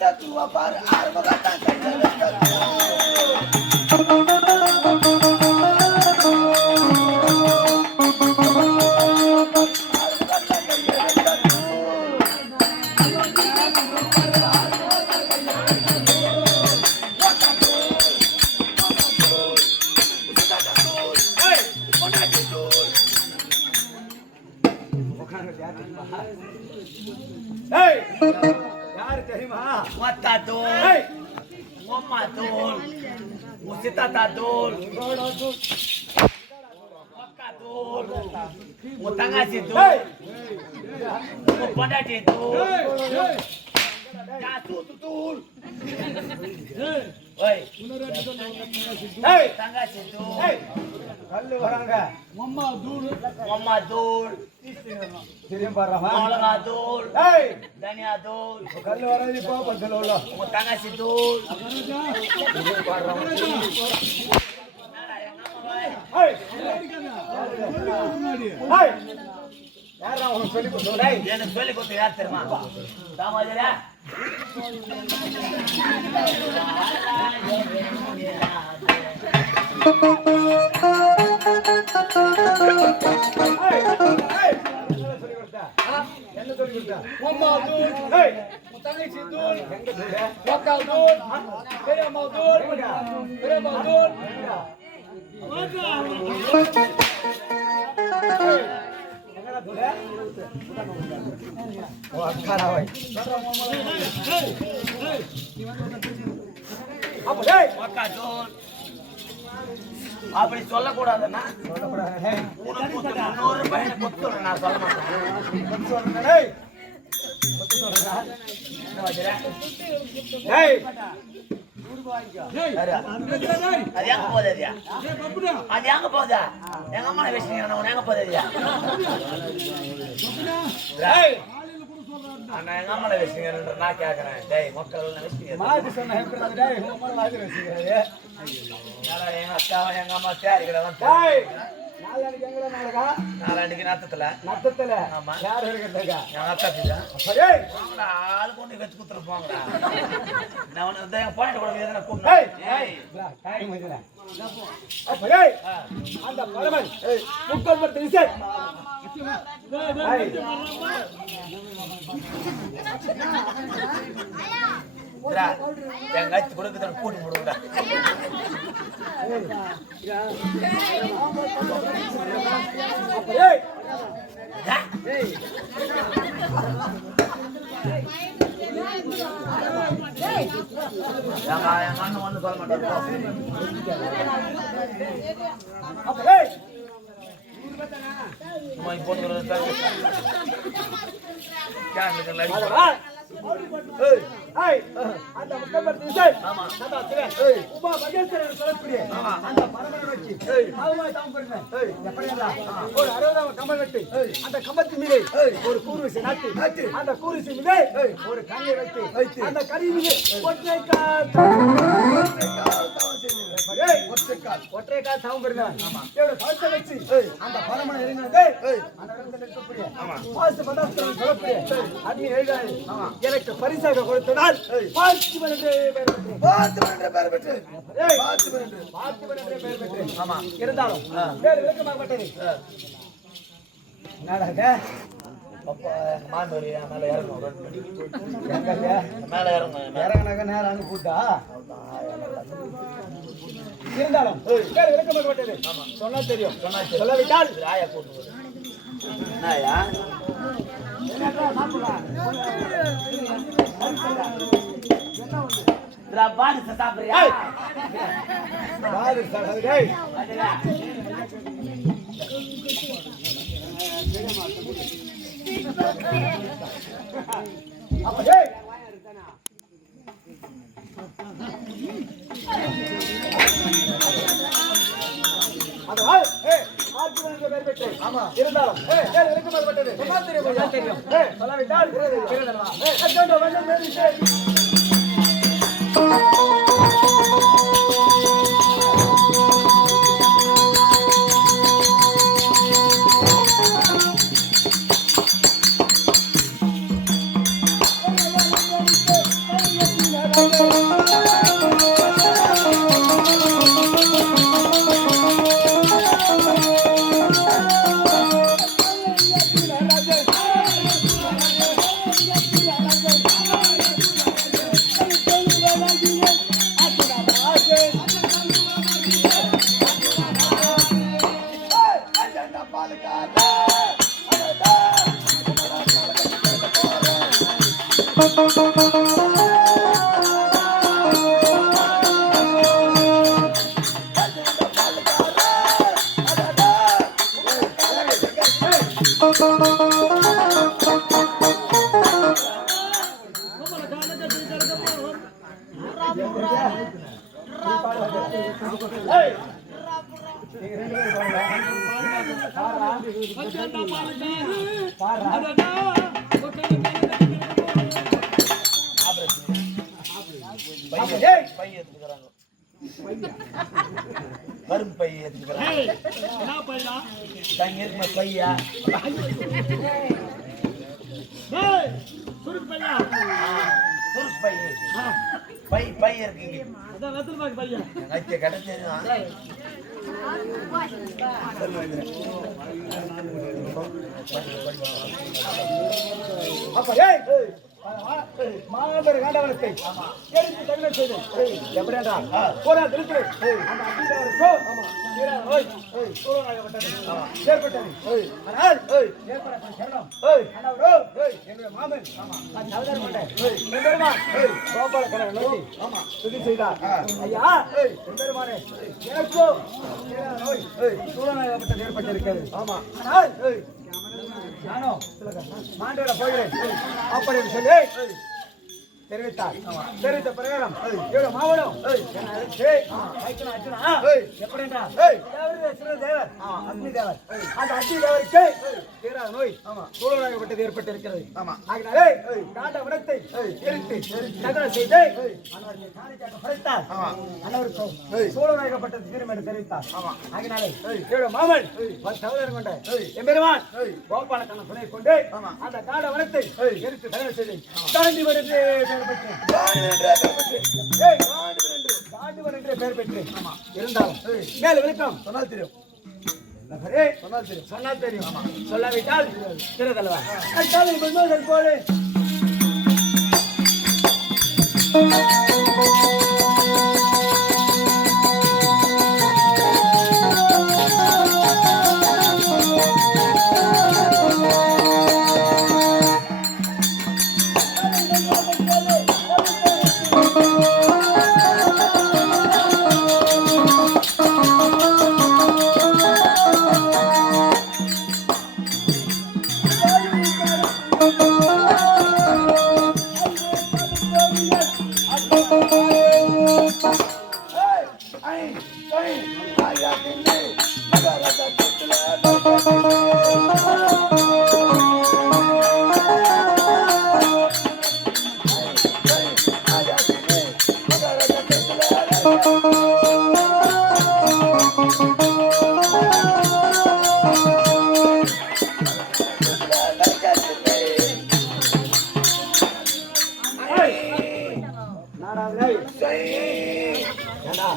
சத்துவ பாரு ஆர்வகத்தான் யாரு தெரியுமா? மத்தா தூள், உம்மா தூள், முசித்தா தூள், மக்கா தூள், முத்தங்காச்சி தூள், பொண்டாட்டி தூள், தூள் தூள், தங்காச்சி தூள், கல்லு வராங்க. உம்மா தூள், தெரியும் பாருமா? மிளகா தூள், தனியா தூள், கல்லு வராது. இப்போ பத்தல உள்ள தங்காச்சி தூள். யாரா உனக்கு சொல்லி கொடுத்தோம்? எனக்கு சொல்லி கொடுத்து யார் தெரியுமா? தாமோதரா என்ன சொல்லி கொடுத்தா? உம்மா தூள், தங்கச்சி தூள், மக்கா தூள், பெரியம்மா தூள், பெரியம்மா தூள். அப்படி சொல்லக்கூடாதுன்னா உனக்கு 300 ரூபாய் கொத்து நான் சொல்ல மாட்டேன். அது எங்க போகுது? அது எங்க போகுதா? எங்க அம்மா வச்சுங்க உன எங்க போகுது? அண்ணா எங்க அம்மா வச்சுங்க நான் கேக்குறேன். டேய் மக்கள் எங்க அக்கா எங்க அம்மா தேரிக்கிறதான் நாளைக்கு நத்தத்துல ஆமா யார் இருக்கிறதா? எங்க அக்கா ஆளு கொண்டு வச்சு குத்துட்டு போங்கடா. நான் பாயிண்ட் கூட எதனா அந்த பரமன் முக்கொம்பட்டு விசை எங்க அச்சு கொடுக்குற கூட்டி போடுங்கடா. எங்க அண்ணன் ஒண்ணு சொல்ல மாட்டேன். அந்த முக்கொம்பட்டு விசை உமா மகேஸ்வரன் சொல்லக்கூடிய அந்த பரமனை வச்சு ஒரு 60 கம்பம் வெட்டி அந்த கம்பத்தின் மீது ஒரு கூறுவிசை நாட்டி அந்த கூறுவிசை மீது ஒரு கண்ணை வைத்து அந்த கறி மீது ஒற்றைக்கால் தவம் பெறுகிறான். கழுத்தை வச்சு அந்த பரமனை இறங்கினது அந்த இடத்துல இருக்கக்கூடிய பாசு பதார்த்தம் சொல்லக்கூடிய அக்னி எழுதாது எனக்கு பரிசாக கொடுத்ததால் பார்த்திபன் என்று பெயர் பெற்றேன். ஆமா இருந்தாலும் வேறு விளக்கமாகப்பட்டது. என்னடாக மேல இறங்கணும் மேல இறங்கணும் இறங்கினாக்க நேரம் அங்க கூட்டா இருந்தாலும் வேறு விளக்கமாகப்பட்டது. சொன்னா தெரியும் சொல்லாவிட்டால் ஆயா கூட்டு பாடு சாப்பிடுறியா? இருந்தாலும் தெரியும் சொல்லாவிட்டால் கரும்பு பை எடுத்துக்கிறாங்க பையா பை பை இருக்கீங்க கிடைச்சது மாபெரு காண்டவனத்தை எடுத்து தகுந்த செய்து எப்படி என்றால் போரா திருத்து அந்த அபிதவருக்கும் ஏற்பட்டது ஆனால் ஏற்பட்ட சரணம் என்னுடைய மாமன் கோபால கடவுள் நோக்கி துதி செய்தார் ஐயா பெருமானே எனக்கும் நோய் சூழலாகப்பட்டது ஏற்பட்டிருக்கிறது ஆமா ஆனால் நானோ மாண்டோட போகிறேன் அப்படின்னு சொல்லி தெரிவித்தார். தெரிவித்த பிரகாரம் இவ்வளவு மாவட்டம் அக்னி தேவர் அந்த அக்னி தேவருக்கு தீராத நோய் சூழலாகப்பட்டது ஏற்பட்டிருக்கிறது. ஆகினாலே காண்ட விடத்தை எரித்து நகர செய்து அனைவருக்கும் சூழலாகப்பட்டது தீரும் என்று தெரிவித்தார். ஆகினாலே இவ்வளவு மாமன் சகோதரன் கொண்ட எம்பெருமான் கோபால கண்ணன் துணை கொண்டு அந்த காண்ட விடத்தை எரித்து நகர செய்து தாண்டி வருது இருந்தாலும் மேல விளக்கம் சொன்னால் தெரியும் சொன்னால் தெரியும் சொல்லாவிட்டால் திருதல்வா போடு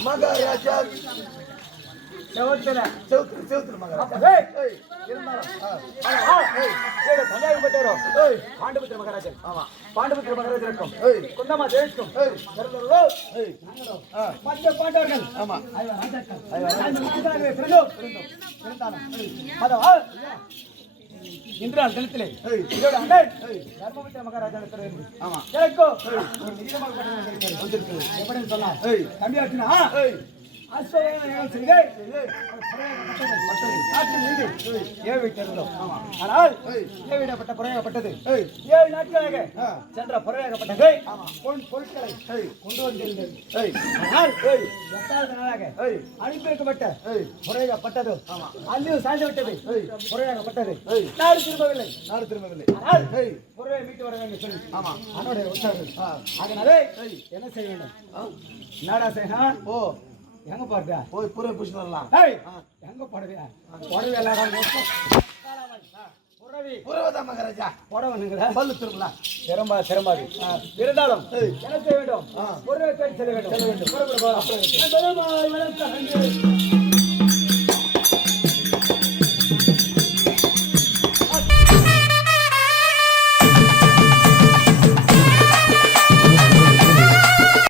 மகாராஜா செவுத்துல மகாராஜா பாண்டபுத்திர மகாராஜன் பாண்டபுத்திர மகாராஜனுக்கும் குந்தமா தேவிக்கும் மற்ற பாண்டவர்கள் இன்றால் தினத்திலே இதோட அண்ணன் தர்மபுத்திர மகாராஜனுக்கு எப்படின்னு சொன்னார் தம்பியாச்சுனா ஆனால் ஏவிடப்பட்ட புறையாகப்பட்டது 7 நாட்களாக சென்ற புறையாகப்பட்டது பொருட்களை கொண்டு வந்திருந்தது. ஆனால் 8வது நாளாக அனுப்பி புறையாகப்பட்டது அಲ್ಲಿಯೂ சாய்ந்து விட்டது புறையாகப்பட்டது நாடு திரும்பவில்லை ஆனால் புறையை மீட்டு வர வேண்டும் சொல்லி அவனுடைய உத்தரவு. அதனாலே என்ன செய்ய வேண்டும் நாடா செய்யணும். ஓ எங்க பாடுற போய் பூரை புடிச்சு வரலாம். எங்க பாடுவியா புடவை எல்லாரும் புறவதா மகாராஜா போடவனுங்களா பல்லு திரும்பலா சிரம்பாது இருந்தாலும் என்ன செய்ய வேண்டும் ஒரு செல்ல வேண்டும் புறப்பட போகலாம்.